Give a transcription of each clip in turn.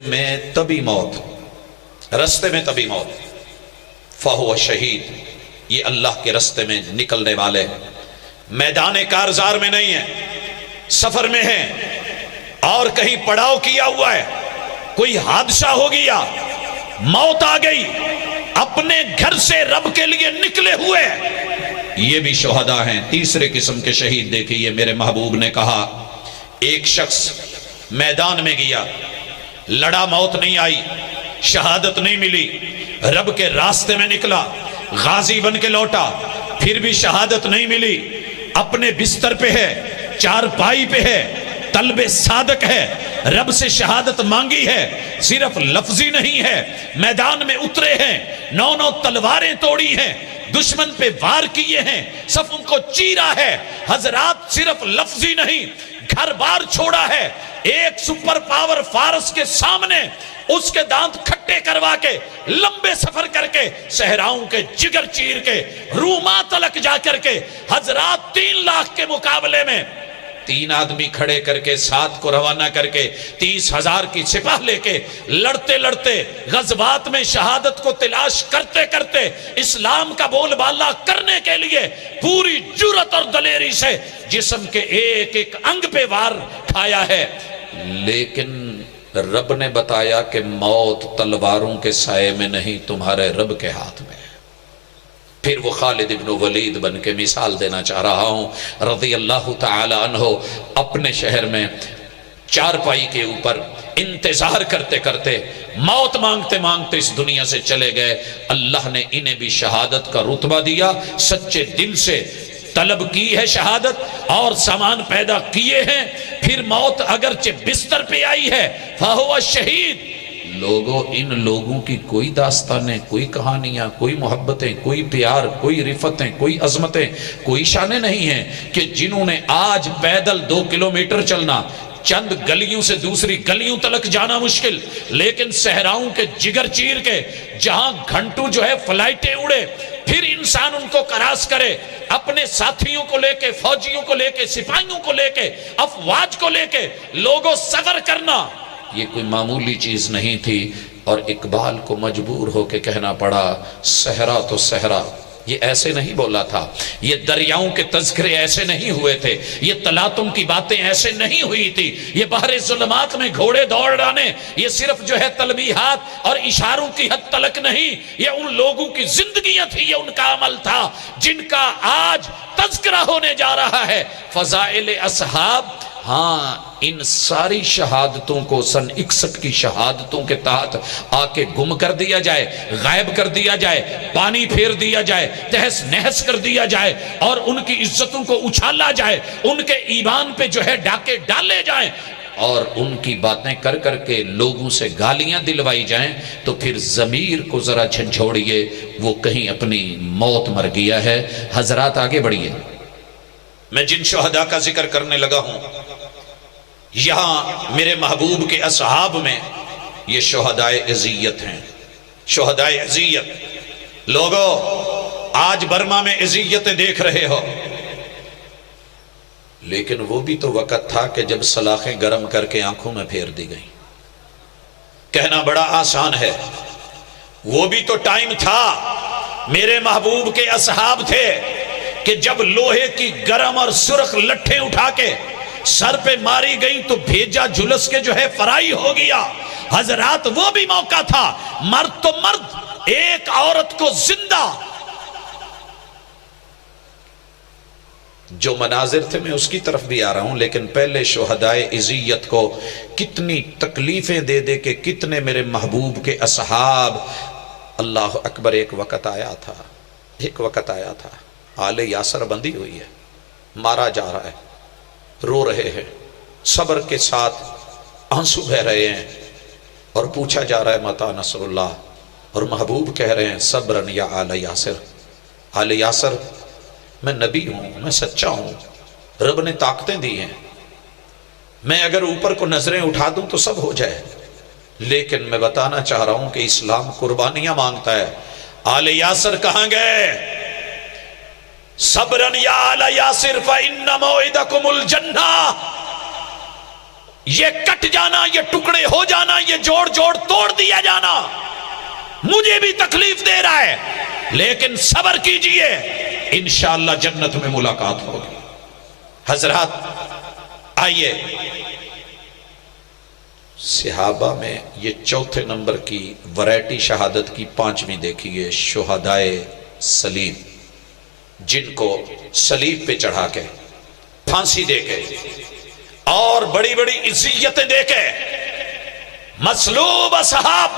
میں تبھی موت، رستے میں تبھی موت، فہو شہید، یہ اللہ کے رستے میں نکلنے والے میدان کارزار میں نہیں ہیں، سفر میں ہیں اور کہیں پڑاؤ کیا ہوا ہے، کوئی حادثہ ہو گیا، موت آ گئی، اپنے گھر سے رب کے لیے نکلے ہوئے، یہ بھی شہداء ہیں۔ تیسرے قسم کے شہید دیکھیے، میرے محبوب نے کہا ایک شخص میدان میں گیا، لڑا، موت نہیں آئی، شہادت نہیں ملی، رب کے راستے میں نکلا، غازی بن کے لوٹا، پھر بھی شہادت نہیں ملی، اپنے بستر پہ ہے، چارپائی پہ ہے، طلب صادق ہے، رب سے شہادت مانگی ہے، صرف لفظی نہیں ہے، میدان میں اترے ہیں، 9 تلواریں توڑی ہیں، دشمن پہ وار کیے ہیں، صف ان کو چیرا ہے، حضرات صرف لفظی نہیں، گھر بار چھوڑا ہے، ایک سپر پاور فارس کے سامنے اس کے دانت کھٹے کروا کے، لمبے سفر کر کے، صحراؤں کے جگر چیر کے، روما تلک جا کر کے، حضرات 3 لاکھ کے مقابلے میں 3 آدمی کھڑے کر کے، 7 کو روانہ کر کے، 30,000 کی سپاہ لے کے، لڑتے لڑتے، غزوات میں شہادت کو تلاش کرتے کرتے، اسلام کا بول بالا کرنے کے لیے پوری جرأت اور دلیری سے جسم کے ایک ایک انگ پہ وار کھایا ہے، لیکن رب نے بتایا کہ موت تلواروں کے سائے میں نہیں، تمہارے رب کے ہاتھ میں۔ پھر وہ خالد ابن ولید بن کے مثال دینا چاہ رہا ہوں رضی اللہ تعالی عنہ، اپنے شہر میں چارپائی کے اوپر انتظار کرتے کرتے، موت مانگتے مانگتے اس دنیا سے چلے گئے۔ اللہ نے انہیں بھی شہادت کا رتبہ دیا، سچے دل سے طلب کی ہے شہادت اور سامان پیدا کیے ہیں، پھر موت اگرچہ بستر پہ آئی ہے، فہو شہید۔ لوگوں، ان لوگوں کی کوئی داستانیں، کوئی کہانیاں، کوئی محبتیں، کوئی پیار، کوئی رفتیں، کوئی عظمتیں، کوئی شانیں نہیں ہیں کہ جنہوں نے آج پیدل 2 کلومیٹر چلنا، چند گلیوں سے دوسری گلیوں تلک جانا مشکل، لیکن صحراؤں کے جگر چیر کے جہاں گھنٹوں جو ہے فلائٹیں اڑے، پھر انسان ان کو کراس کرے، اپنے ساتھیوں کو لے کے، فوجیوں کو لے کے، سپاہیوں کو لے کے، افواج کو لے کے لوگوں سفر کرنا، یہ کوئی معمولی چیز نہیں تھی۔ اور اقبال کو مجبور ہو کے کہنا پڑا، صحرا تو صحرا، یہ ایسے نہیں بولا تھا، یہ دریاؤں کے تذکرے ایسے نہیں ہوئے تھے، یہ تلاطم کی باتیں ایسے نہیں ہوئی تھی، یہ بحر ظلمات میں گھوڑے دوڑانے، یہ صرف جو ہے تلبیحات اور اشاروں کی حد تلک نہیں، یہ ان لوگوں کی زندگیاں تھی، یہ ان کا عمل تھا جن کا آج تذکرہ ہونے جا رہا ہے۔ فضائل اصحاب، ہاں، ان ساری شہادتوں کو سن 61 کی شہادتوں کے تحت آ کے گم کر دیا جائے، غائب کر دیا جائے، پانی پھیر دیا جائے، تہس نہس کر دیا جائے اور ان کی عزتوں کو اچھالا جائے، ان کے ایمان پہ جو ہے ڈاکے ڈالے جائیں اور ان کی باتیں کر کر کے لوگوں سے گالیاں دلوائی جائیں، تو پھر ضمیر کو ذرا جھنجھوڑیے، وہ کہیں اپنی موت مر گیا ہے۔ حضرات آگے بڑھیے، میں جن شہداء کا ذکر کرنے لگا ہوں، یہاں میرے محبوب کے اصحاب میں یہ شہداء اذیت ہیں، شہداء اذیت۔ لوگوں، آج برما میں اذیتیں دیکھ رہے ہو، لیکن وہ بھی تو وقت تھا کہ جب سلاخیں گرم کر کے آنکھوں میں پھیر دی گئیں۔ کہنا بڑا آسان ہے، وہ بھی تو ٹائم تھا، میرے محبوب کے اصحاب تھے کہ جب لوہے کی گرم اور سرخ لٹھیں اٹھا کے سر پہ ماری گئی تو بھیجا جھلس کے جو ہے فرائی ہو گیا۔ حضرات، وہ بھی موقع تھا، مرد تو مرد، ایک عورت کو زندہ۔ جو مناظر تھے میں اس کی طرف بھی آ رہا ہوں، لیکن پہلے شہداء اذیت کو کتنی تکلیفیں دے دے کے کتنے میرے محبوب کے اصحاب، اللہ اکبر، ایک وقت آیا تھا آل یاسر بندی ہوئی ہے، مارا جا رہا ہے، رو رہے ہیں، صبر کے ساتھ آنسو بہ رہے ہیں اور پوچھا جا رہا ہے متا نصر اللہ، اور محبوب کہہ رہے ہیں صبرن یا آل یاسر، آل یاسر، میں نبی ہوں، میں سچا ہوں، رب نے طاقتیں دی ہیں، میں اگر اوپر کو نظریں اٹھا دوں تو سب ہو جائے، لیکن میں بتانا چاہ رہا ہوں کہ اسلام قربانیاں مانگتا ہے۔ آل یاسر کہاں گئے؟ صبرن یا آل یاسر فإن موعدکم الجنہ، یہ کٹ جانا، یہ ٹکڑے ہو جانا، یہ جوڑ جوڑ توڑ دیا جانا مجھے بھی تکلیف دے رہا ہے، لیکن صبر کیجئے، انشاءاللہ جنت میں ملاقات ہوگی۔ حضرات آئیے، صحابہ میں یہ چوتھے نمبر کی ورائٹی شہادت کی پانچویں دیکھیے، شہدائے صلیب، جن کو صلیب پہ چڑھا کے پھانسی دے کے اور بڑی بڑی عزیتیں دے کے مصلوب اصحاب،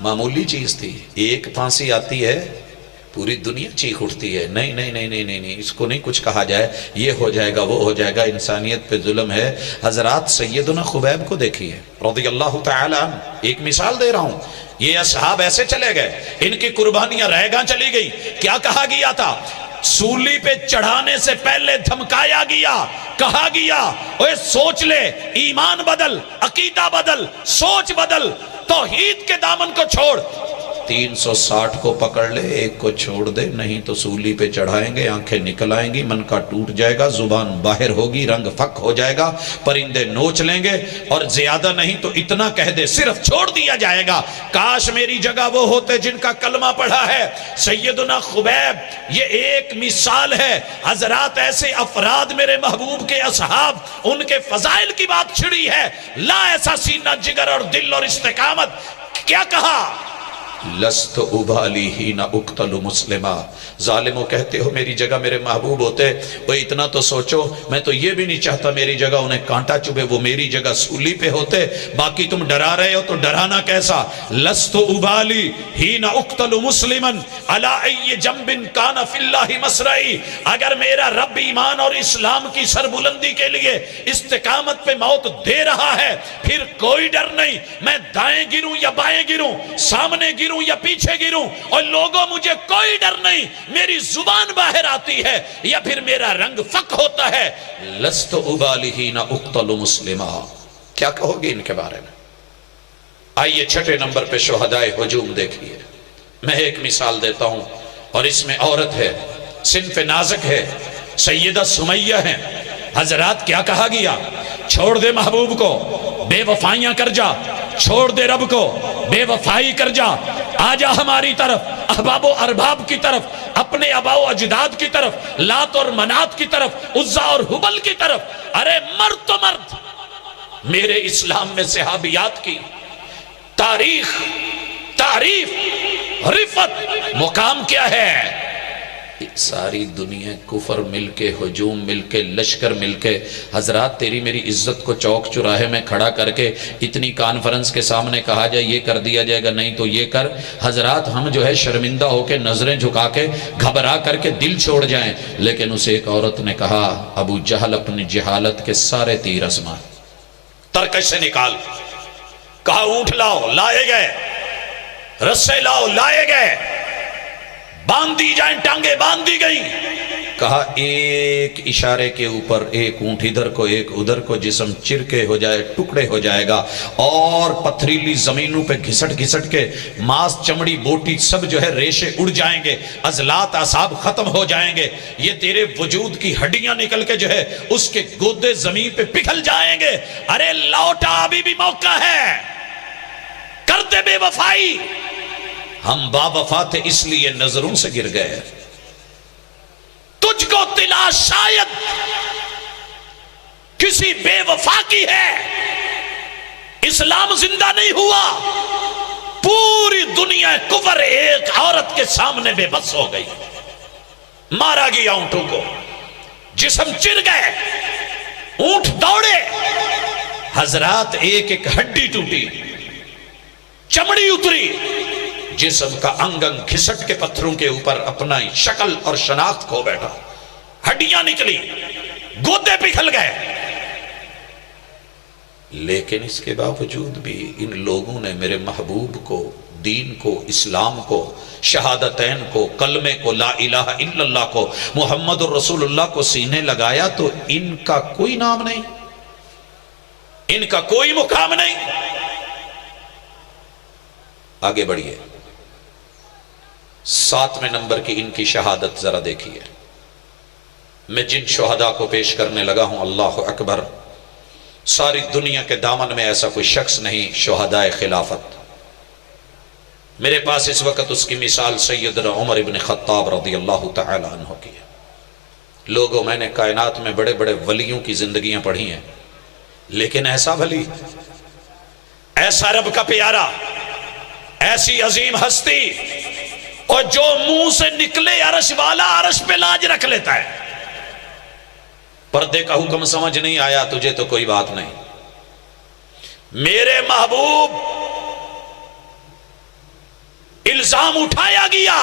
معمولی چیز تھی، ایک پھانسی آتی ہے پوری دنیا چیخ اٹھتی ہے، نہیں نہیں نہیں نہیں نہیں اس کو نہیں کچھ کہا جائے، یہ ہو جائے گا وہ ہو جائے گا، انسانیت پہ ظلم ہے۔ حضرات سیدنا خبیب کو دیکھیے رضی اللہ تعالی عنہ، ایک مثال دے رہا ہوں، یہ اصحاب ایسے چلے گئے، ان کی قربانیاں رہ گاں چلی گئی، کیا کہا گیا تھا؟ سولی پہ چڑھانے سے پہلے دھمکایا گیا، کہا گیا اوے سوچ لے، ایمان بدل، عقیدہ بدل، سوچ بدل، توحید کے دامن کو چھوڑ، 360 کو پکڑ لے، ایک کو چھوڑ دے، نہیں تو سولی پہ چڑھائیں گے، آنکھیں نکل آئیں گی، من کا ٹوٹ جائے گا، زبان باہر ہوگی، رنگ فک ہو جائے گا، پرندے نوچ لیں گے، اور زیادہ نہیں تو اتنا کہہ دے، صرف چھوڑ دیا جائے گا۔ کاش میری جگہ وہ ہوتے جن کا کلمہ پڑھا ہے۔ سیدنا خبیب یہ ایک مثال ہے۔ حضرات ایسے افراد میرے محبوب کے اصحاب، ان کے فضائل کی بات چھڑی ہے، لا ایسا سینہ جگر اور دل اور استقامت، کیا کہا؟ لست ابالی ہی نہ اقتل مسلمہ، ظالموں کہتے ہو میری جگہ میرے محبوب ہوتے، وہ اتنا تو سوچو، میں تو یہ بھی نہیں چاہتا میری جگہ انہیں کانٹا چبھے، وہ میری جگہ سولی پہ ہوتے، باقی تم ڈرا رہے ہو تو ڈرانا کیسا؟ لست ابالی ہی نہ اقتل مسلما علی ای جنب کان فی اللہ مسرعی، اگر میرا رب ایمان اور اسلام کی سربلندی کے لیے استقامت پہ موت دے رہا ہے، پھر کوئی ڈر نہیں، میں دائیں گروں یا بائیں گروں، سامنے گروں یا پیچھے گروں، اور لوگوں مجھے کوئی ڈر نہیں، میری زبان باہر آتی ہے یا پھر میرا رنگ فک ہوتا ہے۔ لست ابالہ نہ اقتل مسلمہ، کیا کہو گے ان کے بارے میں؟ آئیے چھٹے نمبر پہ شہدائے ہجوم دیکھیے، میں ایک مثال دیتا ہوں، اور اس میں عورت ہے، صنف نازک ہے، سیدہ سمیہ ہے۔ حضرات کیا کہا گیا؟ چھوڑ دے محبوب کو، بے وفائیاں کر جا، چھوڑ دے رب کو، بے وفائی کر جا، آجا ہماری طرف، احباب و ارباب کی طرف، اپنے آباء و اجداد کی طرف، لات اور منات کی طرف، عزا اور حبل کی طرف۔ ارے مرد تو مرد، میرے اسلام میں صحابیات کی تاریخ، تعریف، رفت، مقام کیا ہے؟ ساری دنیا کفر مل کے، ہجوم مل کے، لشکر مل کے، حضرات تیری میری عزت کو چوک چراہے میں کھڑا کر کے اتنی کانفرنس کے سامنے کہا جائے یہ کر دیا جائے گا، نہیں تو یہ کر، حضرات ہم جو ہے شرمندہ ہو کے، نظریں جھکا کے، گھبرا کر کے دل چھوڑ جائیں۔ لیکن اسے ایک عورت نے کہا، ابو جہل اپنی جہالت کے سارے تیر آزما، ترکش سے نکال، کہا اونٹ لاؤ، لائے گئے، رسے لاؤ، لائے گئے، باندھ دی جائیں، ٹانگیں باندھ دی گئیں، کہا ایک اشارے کے اوپر ایک اونٹ ادھر کو ایک ادھر کو، جسم چرکے ہو جائے، ٹکڑے ہو جائے گا، اور پتھریلی زمینوں پہ گھسٹ گھسٹ کے ماس، چمڑی، بوٹی سب جو ہے ریشے اڑ جائیں گے، عضلات اعصاب ختم ہو جائیں گے، یہ تیرے وجود کی ہڈیاں نکل کے جو ہے اس کے گودے زمین پہ پگھل جائیں گے۔ ارے لوٹا، ابھی بھی موقع ہے، کر دے بے وفائی۔ ہم با وفا تھے اس لیے نظروں سے گر گئے، تجھ کو طلا شاید کسی بے وفا کی ہے، اسلام زندہ نہیں ہوا، پوری دنیا کفر ایک عورت کے سامنے بے بس ہو گئی، مارا گیا اونٹوں کو، جسم چر گئے، اونٹ دوڑے، حضرات ایک ایک ہڈی ٹوٹی، چمڑی اتری، جسم کا انگ انگ گھسٹ کے پتھروں کے اوپر اپنا شکل اور شناخت کھو بیٹھا، ہڈیاں نکلی، گودے پگھل گئے۔ لیکن اس کے باوجود بھی ان لوگوں نے میرے محبوب کو، دین کو، اسلام کو، شہادتین کو، کلمے کو، لا الہ الا اللہ کو، محمد الرسول اللہ کو سینے لگایا، تو ان کا کوئی نام نہیں، ان کا کوئی مقام نہیں۔ آگے بڑھئے، 7ویں نمبر کی ان کی شہادت ذرا دیکھیے۔ میں جن شہداء کو پیش کرنے لگا ہوں، اللہ اکبر، ساری دنیا کے دامن میں ایسا کوئی شخص نہیں شہدائے خلافت. میرے پاس اس وقت اس کی مثال سیدنا عمر ابن خطاب رضی اللہ تعالی عنہ کی ہے. لوگوں، میں نے کائنات میں بڑے بڑے ولیوں کی زندگیاں پڑھی ہیں، لیکن ایسا ولی، ایسا رب کا پیارا، ایسی عظیم ہستی، اور جو منہ سے نکلے عرش والا عرش پہ لاج رکھ لیتا ہے. پردے کا حکم سمجھ نہیں آیا تجھے تو کوئی بات نہیں. میرے محبوب الزام اٹھایا گیا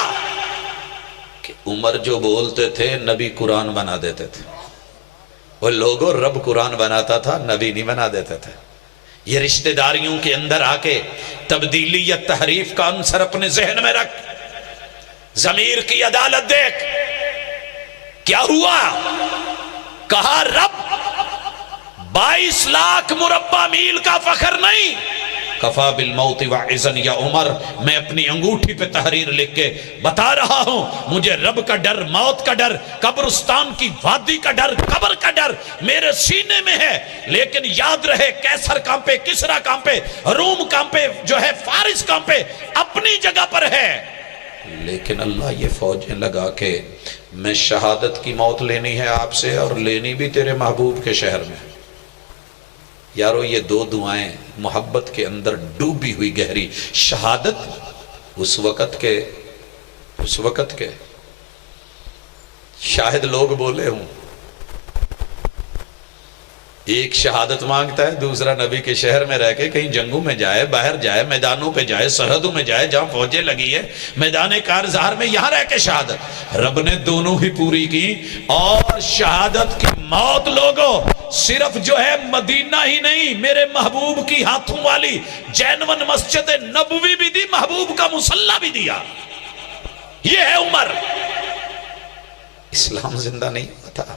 کہ عمر جو بولتے تھے نبی قرآن بنا دیتے تھے. وہ لوگوں، رب قرآن بناتا تھا، نبی نہیں بنا دیتے تھے. یہ رشتہ داریوں کے اندر آ کے تبدیلی یا تحریف کا عنصر اپنے ذہن میں رکھ. ضمیر کی عدالت دیکھ. کیا ہوا؟ کہا رب 22 لاکھ مربع میل کا فخر نہیں، کفا بالموت وعظا یا عمر. میں اپنی انگوٹھی پہ تحریر لکھ کے بتا رہا ہوں، مجھے رب کا ڈر، موت کا ڈر، قبرستان کی وادی کا ڈر، قبر کا ڈر میرے سینے میں ہے. لیکن یاد رہے، کیسر کانپے، کسرا کانپے، روم کانپے، جو ہے فارس کانپے، اپنی جگہ پر ہے. لیکن اللہ یہ فوجیں لگا کے میں شہادت کی موت لینی ہے آپ سے، اور لینی بھی تیرے محبوب کے شہر میں. یارو، یہ دو دعائیں محبت کے اندر ڈوبی ہوئی گہری. شہادت اس وقت کے شاہد لوگ بولے ہوں. ایک شہادت مانگتا ہے، دوسرا نبی کے شہر میں رہ کے کہیں جنگوں میں جائے، باہر جائے، میدانوں پہ جائے، سرحدوں میں جائے جہاں فوجیں لگی ہے، میدان کارزار میں، یہاں رہ کے شہادت. رب نے دونوں ہی پوری کی. اور شہادت کی موت لوگوں صرف جو ہے مدینہ ہی نہیں، میرے محبوب کی ہاتھوں والی جینون مسجد نبوی بھی دی، محبوب کا مصلی بھی دیا. یہ ہے عمر. اسلام زندہ نہیں ہوا تھا،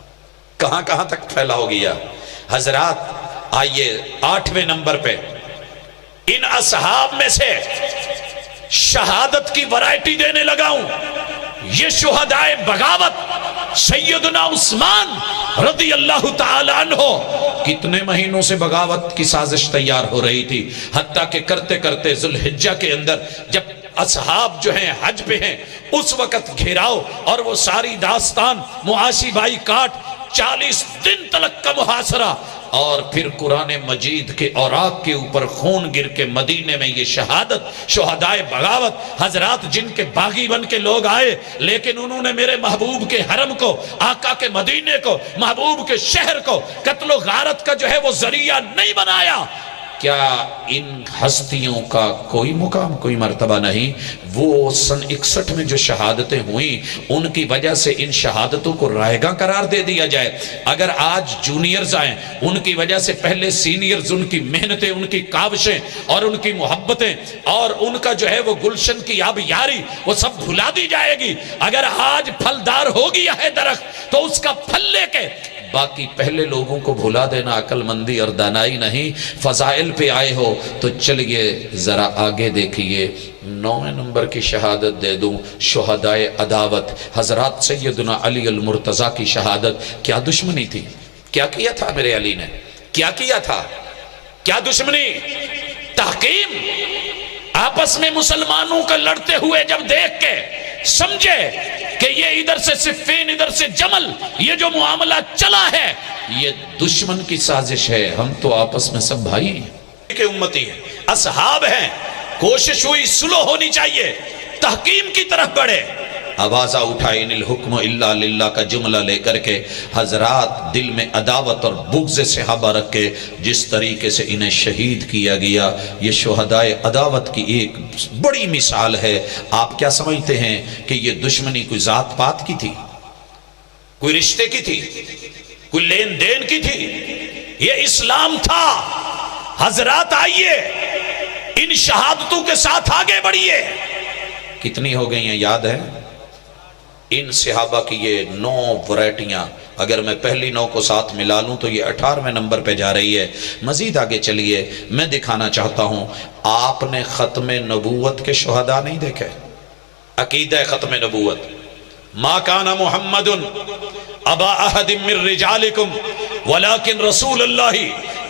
کہاں کہاں تک پھیلا ہو گیا. حضرات آئیے 8ویں نمبر پہ ان اصحاب میں سے شہادت کی ورائٹی دینے لگا ہوں. یہ شہدائے بغاوت سیدنا عثمان رضی اللہ تعالی عنہ، کتنے مہینوں سے بغاوت کی سازش تیار ہو رہی تھی، حتیٰ کہ کرتے کرتے ذوالحجہ کے اندر جب اصحاب جو ہیں حج پہ ہیں، اس وقت گھیراؤ اور وہ ساری داستان، معاشی بائی کاٹ، 40 دن تلک کا محاصرہ، اور پھر قرآن مجید کے اوراق کے اوپر خون گر کے مدینے میں یہ شہادت. شہدائے بغاوت حضرات جن کے باغی بن کے لوگ آئے، لیکن انہوں نے میرے محبوب کے حرم کو، آقا کے مدینے کو، محبوب کے شہر کو قتل و غارت کا جو ہے وہ ذریعہ نہیں بنایا. کیا ان ہستیوں کا کوئی مقام، کوئی مرتبہ نہیں؟ وہ سن 61 میں جو شہادتیں ہوئیں، ان کی وجہ سے ان شہادتوں کو رائگاں قرار دے دیا جائے. اگر آج جونیئرز آئیں، ان کی وجہ سے پہلے سینئرز، ان کی محنتیں، ان کی کاوشیں اور ان کی محبتیں اور ان کا جو ہے وہ گلشن کی آب یاری، وہ سب بھلا دی جائے گی. اگر آج پھلدار ہو گیا ہے درخت تو اس کا پھل لے کے باقی پہلے لوگوں کو بھلا دینا عقل مندی اور دانائی نہیں. فضائل پہ آئے ہو تو چلیے ذرا آگے دیکھیے. 9ویں نمبر کی شہادت دے دوں، شہدائے عداوت. حضرات سیدنا علی المرتضی کی شہادت. کیا دشمنی تھی؟ کیا کیا تھا میرے علی نے؟ کیا کیا تھا؟ کیا دشمنی؟ تحقیم. آپس میں مسلمانوں کا لڑتے ہوئے جب دیکھ کے سمجھے کہ یہ ادھر سے صفین، ادھر سے جمل، یہ جو معاملہ چلا ہے یہ دشمن کی سازش ہے. ہم تو آپس میں سب بھائی ہیں، کہ امتی ہیں، اصحاب ہیں. کوشش ہوئی سلو ہونی چاہیے، تحکیم کی طرف بڑھے. آوازہ اٹھائی ان الحکم الا للہ کا جملہ لے کر کے حضرات دل میں عداوت اور بغض صحابہ رکھ کے جس طریقے سے انہیں شہید کیا گیا، یہ شہدائے عداوت کی ایک بڑی مثال ہے. آپ کیا سمجھتے ہیں کہ یہ دشمنی کوئی ذات پات کی تھی، کوئی رشتے کی تھی، کوئی لین دین کی تھی؟ یہ اسلام تھا. حضرات آئیے ان شہادتوں کے ساتھ آگے بڑھیے. کتنی ہو گئی ہیں یاد ہے؟ ان صحابہ کی یہ 9 ورائٹیاں، اگر میں پہلی 9 کو ساتھ ملا لوں تو یہ 18ویں نمبر پہ جا رہی ہے. مزید آگے چلیے، میں دکھانا چاہتا ہوں. آپ نے ختم نبوت کے شہداء نہیں دیکھے؟ عقیدہ ختم نبوت، ما کان محمد ابا احد من رجالکم ولکن رسول اللہ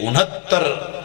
69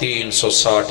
360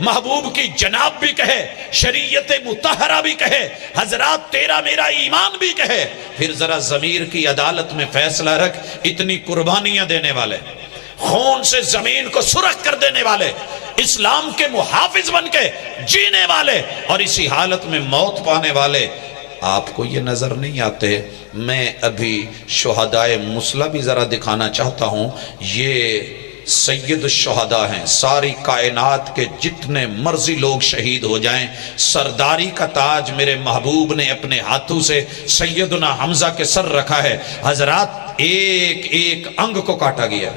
محبوب کی جناب بھی کہے، شریعت مطہرہ بھی کہے، حضرات تیرا میرا ایمان بھی کہے، پھر ذرا ضمیر کی عدالت میں فیصلہ رکھ، اتنی قربانیاں دینے والے، خون سے زمین کو سرخ کر دینے والے، اسلام کے محافظ بن کے جینے والے، اور اسی حالت میں موت پانے والے آپ کو یہ نظر نہیں آتے؟ میں ابھی شہدائے مسلح بھی ذرا دکھانا چاہتا ہوں۔ یہ سید الشہداء ہیں، ساری کائنات کے جتنے مرضی لوگ شہید ہو جائیں، سرداری کا تاج میرے محبوب نے اپنے ہاتھوں سے سیدنا حمزہ کے سر رکھا ہے۔ حضرات ایک ایک انگ کو کاٹا گیا،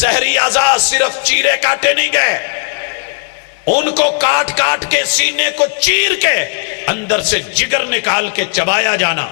زہری اعضاء صرف چیرے کاٹے نہیں گئے، ان کو کاٹ کاٹ کے سینے کو چیر کے اندر سے جگر نکال کے چبایا جانا،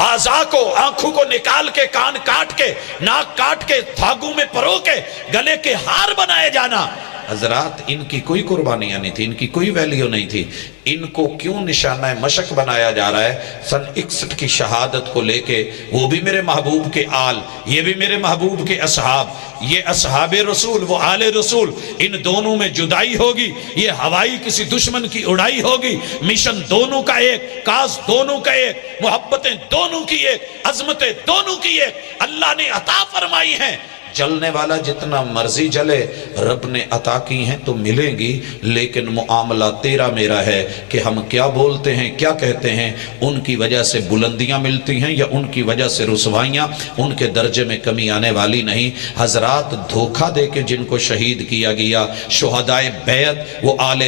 اعضاء کو، آنکھوں کو نکال کے، کان کاٹ کے، ناک کاٹ کے، دھاگوں میں پرو کے گلے کے ہار بنائے جانا۔ حضرات ان کی کوئی قربانیاں نہیں تھی، ان کی کوئی ویلیو نہیں تھی، ان کو کیوں نشانہ مشق بنایا جا رہا ہے؟ سن 61 کی شہادت کو لے کے، وہ بھی میرے محبوب کے آل، یہ بھی میرے محبوب کے اصحاب، یہ اصحاب رسول، وہ آل رسول، ان دونوں میں جدائی ہوگی، یہ ہوائی کسی دشمن کی اڑائی ہوگی، مشن دونوں کا ایک، کاز دونوں کا ایک، محبتیں دونوں کی ایک، عظمتیں دونوں کی ایک، اللہ نے عطا فرمائی ہیں۔ جلنے والا جتنا مرضی جلے، رب نے عطا کی ہیں تو ملیں گی، لیکن معاملہ تیرا میرا ہے کہ ہم کیا بولتے ہیں، کیا کہتے ہیں، ان کی وجہ سے بلندیاں ملتی ہیں یا ان کی وجہ سے رسوائیاں، ان کے درجے میں کمی آنے والی نہیں۔ حضرات دھوکہ دے کے جن کو شہید کیا گیا، شہدائے بیعت، وہ آل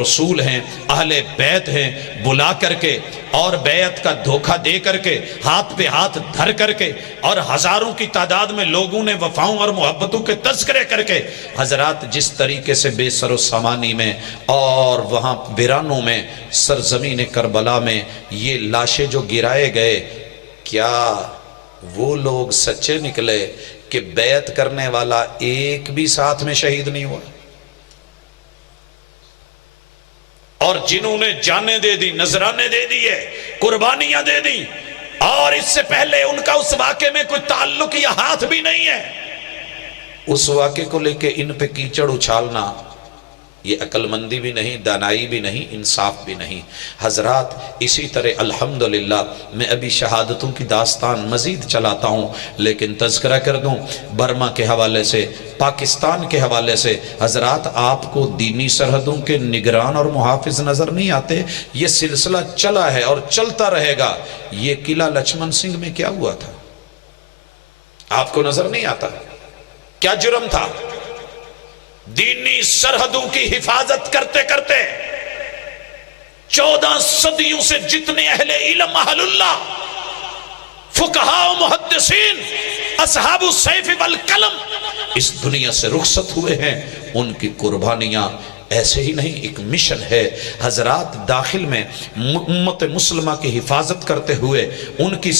رسول ہیں، اہل بیت ہیں، بلا کر کے اور بیعت کا دھوکہ دے کر کے، ہاتھ پہ ہاتھ دھر کر کے، اور ہزاروں کی تعداد میں لوگوں نے وفاؤں اور محبتوں کے تذکرے کر کے، حضرات جس طریقے سے بے سر و سامانی میں اور وہاں ویرانوں میں، سرزمین کربلا میں یہ لاشیں جو گرائے گئے، کیا وہ لوگ سچے نکلے کہ بیعت کرنے والا ایک بھی ساتھ میں شہید نہیں ہوا؟ اور جنہوں نے جانیں دے دی، نذرانے دے دیے، قربانیاں دے دی، اور اس سے پہلے ان کا اس واقعے میں کوئی تعلق یا ہاتھ بھی نہیں ہے، اس واقعے کو لے کے ان پہ کیچڑ اچھالنا یہ عقل مندی بھی نہیں، دانائی بھی نہیں، انصاف بھی نہیں۔ حضرات اسی طرح الحمدللہ میں ابھی شہادتوں کی داستان مزید چلاتا ہوں، لیکن تذکرہ کر دوں برما کے حوالے سے، پاکستان کے حوالے سے، حضرات آپ کو دینی سرحدوں کے نگران اور محافظ نظر نہیں آتے؟ یہ سلسلہ چلا ہے اور چلتا رہے گا۔ یہ قلعہ لچمن سنگھ میں کیا ہوا تھا آپ کو نظر نہیں آتا؟ کیا جرم تھا؟ دینی سرحدوں کی حفاظت کرتے کرتے 14 صدیوں سے جتنے اہل علم، اہل اللہ، فقہاء و محدثین، اصحاب السیف والقلم اس دنیا سے رخصت ہوئے ہیں، ان کی قربانیاں ایسے ہی نہیں، ایک مشن ہے۔ حضرات داخل میں امت مسلمہ کی حفاظت کرتے ہوئے ان کی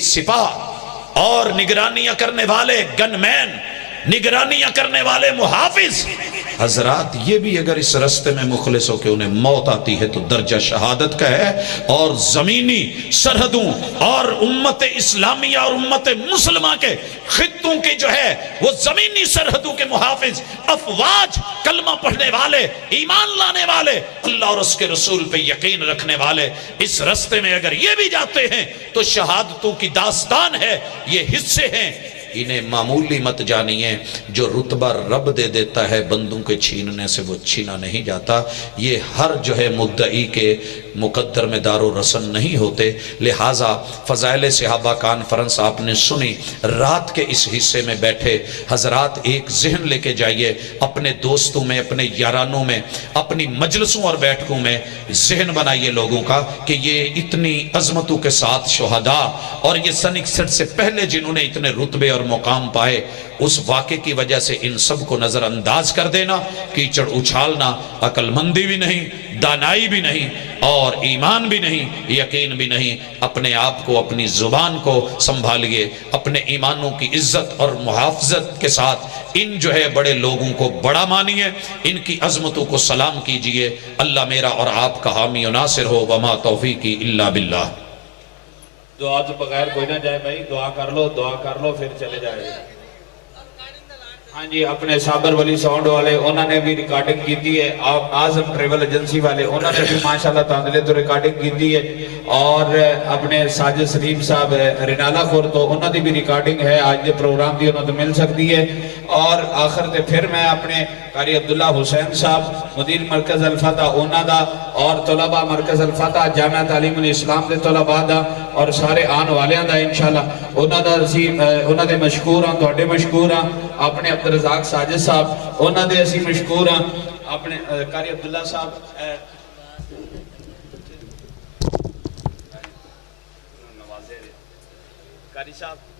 سپاہ اور نگرانیاں کرنے والے گن مین، نگرانیاں کرنے والے محافظ، حضرات یہ بھی اگر اس رستے میں مخلص ہو کے انہیں موت آتی ہے تو درجہ شہادت کا ہے۔ اور زمینی سرحدوں اور امت اسلامیہ اور امت مسلمہ کے خطوں کی جو ہے وہ زمینی سرحدوں کے محافظ، افواج، کلمہ پڑھنے والے، ایمان لانے والے، اللہ اور اس کے رسول پہ یقین رکھنے والے، اس رستے میں اگر یہ بھی جاتے ہیں تو شہادتوں کی داستان ہے، یہ حصے ہیں۔ انہیں معمولی مت جانیے، جو رتبہ رب دے دیتا ہے بندوں کے چھیننے سے وہ چھینا نہیں جاتا۔ یہ ہر جو ہے مدعی کے مقدر میں دار و رسن نہیں ہوتے، لہٰذا فضائل صحابہ کانفرنس آپ نے سنی، رات کے اس حصے میں بیٹھے حضرات ایک ذہن لے کے جائیے، اپنے دوستوں میں، اپنے یارانوں میں، اپنی مجلسوں اور بیٹھکوں میں ذہن بنائیے لوگوں کا کہ یہ اتنی عظمتوں کے ساتھ شہداء، اور یہ سن 61 سے پہلے جنہوں نے اتنے رتبے اور مقام پائے، اس واقعے کی وجہ سے ان سب کو نظر انداز کر دینا، کیچڑ اچھالنا عقل مندی بھی نہیں، دانائی بھی نہیں، اور ایمان بھی نہیں، یقین بھی نہیں۔ اپنے آپ کو، اپنی زبان کو سنبھالیے، اپنے ایمانوں کی عزت اور محافظت کے ساتھ ان جو ہے بڑے لوگوں کو بڑا مانیے، ان کی عظمتوں کو سلام کیجئے۔ اللہ میرا اور آپ کا حامی و ناصر ہو، وما توفیقی الا باللہ۔ دعا تو بغیر کوئی نہ جائے بھائی، دعا کر لو پھر چلے جائے۔ ہاں جی اپنے صابر ولی ساؤنڈ والے انہوں نے بھی ریکارڈنگ کیتی ہے، آزم ٹریول ایجنسی والے انہوں نے بھی ماشاءاللہ تاندلے تو ریکارڈنگ کیتی ہے، اور اپنے ساجد سلیم صاحب رینالہ خور تو انہوں نے بھی ریکارڈنگ ہے، آج دے پروگرام دی انہوں نے مل سکتی ہے۔ اور آخر تے پھر میں اپنے قاری عبداللہ حسین صاحب مدیر مرکز الفتح انہوں دا، اور طلبہ مرکز الفتح جامعہ تعلیم الاسلام دے طلبہ دا، اور سارے آن والیاں دا انشاءاللہ انہوں دے مشکور ہاں، توڑے مشکور ہاں، اپنے عبدالرزاق ساجد صاحب انہوں دے اسی مشکور ہاں، اپنے قاری عبداللہ صاحب قاری صاحب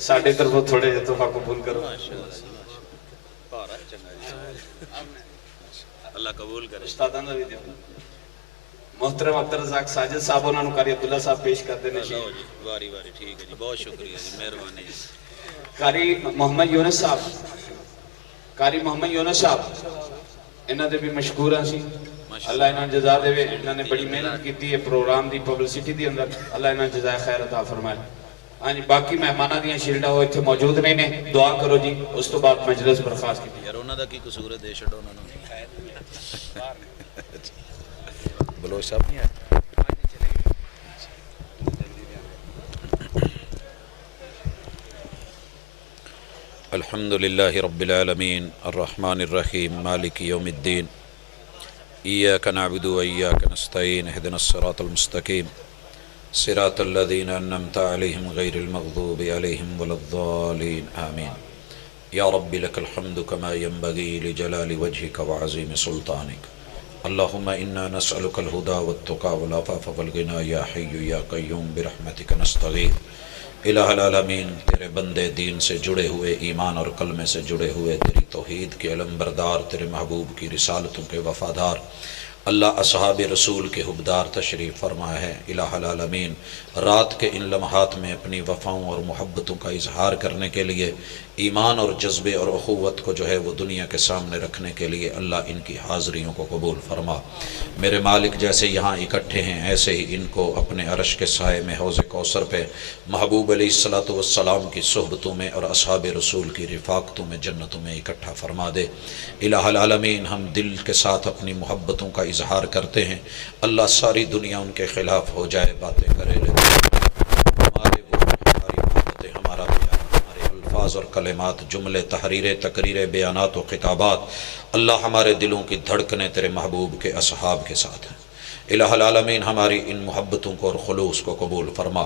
ساڑھے طرف تھوڑے تحفہ قبول کرو، اللہ قبول کرے۔ استادان دا بھی دے محترم عبدالرزاق ساجد صاحب انہوں نے قاری عبداللہ صاحب پیش کر دینے چاہیے۔ واری واری ٹھیک ہے جی، بہت شکریہ جی، مہربانی جی۔ قاری محمد یونس صاحب، قاری محمد یونس صاحب انہوں نے بھی مشکور ہیں سی، اللہ انہوں نے جزا دے، انہوں نے بڑی محنت کی ہے پروگرام دی پبلسٹی دی اندر، اللہ انہوں نے جزائے خیر عطا فرمائے۔ ہاں جی باقی مہمانہ دیاں شیلڈہ ہوئے تھے موجود نہیں نے، دعا کرو جی، اس تو بعد مجلس برخاست کی۔ یار انہوں دا کی قصور ہے، دے چھڑو انہوں نے بلوچ صاحب نہیں آئے۔ الحمدللہ رب العالمین الرحمن الرحیم مالک یوم الدین ایاک نعبد و ایاک نستعین اہدنا الصراط المستقیم صراط الذین انعمت علیہم غیر المغضوب علیہم ولا الضالین آمین۔ یا رب لک الحمد کما ینبغی لجلال وجہک وعظیم سلطانک، اللہم انا نسألک الہدی والتقی والعفاف والغنی یا حی یا قیوم برحمتک نستغیث۔ الہ العالمین تیرے بندے دین سے جڑے ہوئے، ایمان اور کلمے سے جڑے ہوئے، تیری توحید کے علم بردار، تیرے محبوب کی رسالتوں کے وفادار، اللہ اصحاب رسول کے حبدار تشریف فرما ہے۔ الہ العالمین رات کے ان لمحات میں اپنی وفاؤں اور محبتوں کا اظہار کرنے کے لیے، ایمان اور جذبے اور اخوت کو جو ہے وہ دنیا کے سامنے رکھنے کے لیے اللہ ان کی حاضریوں کو قبول فرما۔ میرے مالک جیسے یہاں اکٹھے ہیں ایسے ہی ان کو اپنے عرش کے سائے میں حوض کوثر پہ محبوب علیہ السلام کی صحبتوں میں اور اصحاب رسول کی رفاقتوں میں جنتوں میں اکٹھا فرما دے۔ الہ العالمین ہم دل کے ساتھ اپنی محبتوں کا اظہار کرتے ہیں، اللہ ساری دنیا ان کے خلاف ہو جائے، باتیں کرے لیکن ہمارے وہ ہماری محبتیں، ہمارا پیار، ہمارے الفاظ اور کلمات، جملے، تحریریں، تقریریں، بیانات و خطابات، اللہ ہمارے دلوں کی دھڑکنیں تیرے محبوب کے اصحاب کے ساتھ ہیں۔ الہ العالمین ہماری ان محبتوں کو اور خلوص کو قبول فرما۔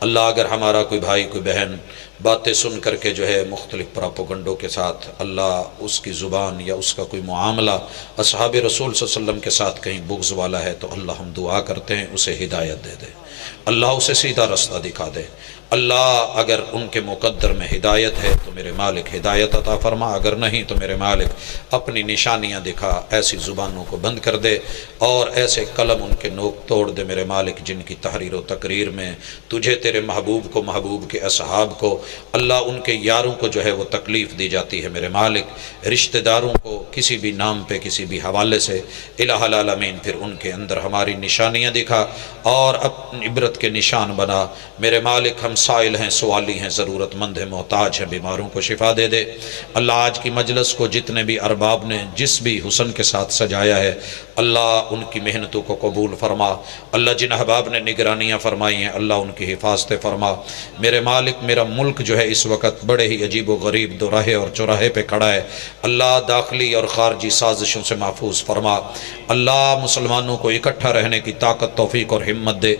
اللہ اگر ہمارا کوئی بھائی کوئی بہن باتیں سن کر کے جو ہے مختلف پراپوگنڈوں کے ساتھ اللہ اس کی زبان یا اس کا کوئی معاملہ اصحاب رسول صلی اللہ علیہ وسلم کے ساتھ کہیں بغض والا ہے تو اللہ ہم دعا کرتے ہیں اسے ہدایت دے دے، اللہ اسے سیدھا رستہ دکھا دے۔ اللہ اگر ان کے مقدر میں ہدایت ہے تو میرے مالک ہدایت عطا فرما، اگر نہیں تو میرے مالک اپنی نشانیاں دکھا، ایسی زبانوں کو بند کر دے اور ایسے قلم ان کے نوک توڑ دے میرے مالک جن کی تحریر و تقریر میں تجھے تیرے محبوب کو، محبوب کے اصحاب کو، اللہ ان کے یاروں کو جو ہے وہ تکلیف دی جاتی ہے میرے مالک، رشتہ داروں کو کسی بھی نام پہ کسی بھی حوالے سے، الہ العالمین پھر ان کے اندر ہماری نشانیاں دکھا اور اپنی عبرت کے نشان بنا میرے مالک۔ ہم سائل ہیں، سوالی ہیں، ضرورت مند ہیں، محتاج ہیں، بیماروں کو شفا دے دے۔ اللہ آج کی مجلس کو جتنے بھی ارباب نے جس بھی حسن کے ساتھ سجایا ہے اللہ ان کی محنتوں کو قبول فرما، اللہ جن احباب نے نگرانیاں فرمائی ہیں اللہ ان کی حفاظت فرما۔ میرے مالک میرا ملک جو ہے اس وقت بڑے ہی عجیب و غریب دوراہے اور چوراہے پہ کھڑا ہے، اللہ داخلی اور خارجی سازشوں سے محفوظ فرما، اللہ مسلمانوں کو اکٹھا رہنے کی طاقت، توفیق اور ہمت دے،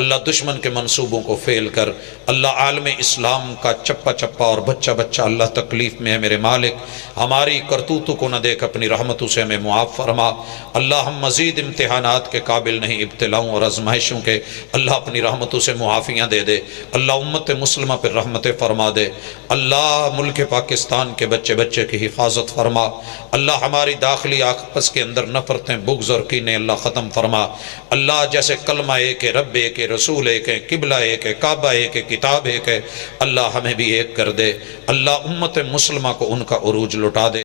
اللہ دشمن کے منصوبوں کو فیل کر، اللہ عالم اسلام کا چپا چپا اور بچہ بچہ اللہ تکلیف میں ہے میرے مالک، ہماری کرتوتوں کو نہ دیکھ اپنی رحمتوں سے ہمیں معاف فرما۔ اللہ ہم مزید امتحانات کے قابل نہیں، ابتلاؤں اور آزمائشوں کے، اللہ اپنی رحمتوں سے معافیاں دے دے، اللہ امت مسلمہ پر رحمت فرما دے، اللہ ملک پاکستان کے بچے بچے کی حفاظت فرما، اللہ ہماری داخلی آپس کے اندر نفرتیں، بغض اور کینے اللہ ختم فرما، اللہ جیسے کلمہ ایک ہے، رب ایک ہے، رسول ایک ہے، قبلہ ایک ہے، کعبہ ایک ہے، کتاب ایک ہے، اللہ ہمیں بھی ایک کر دے، اللہ امت مسلمہ کو ان کا عروج لٹا دے۔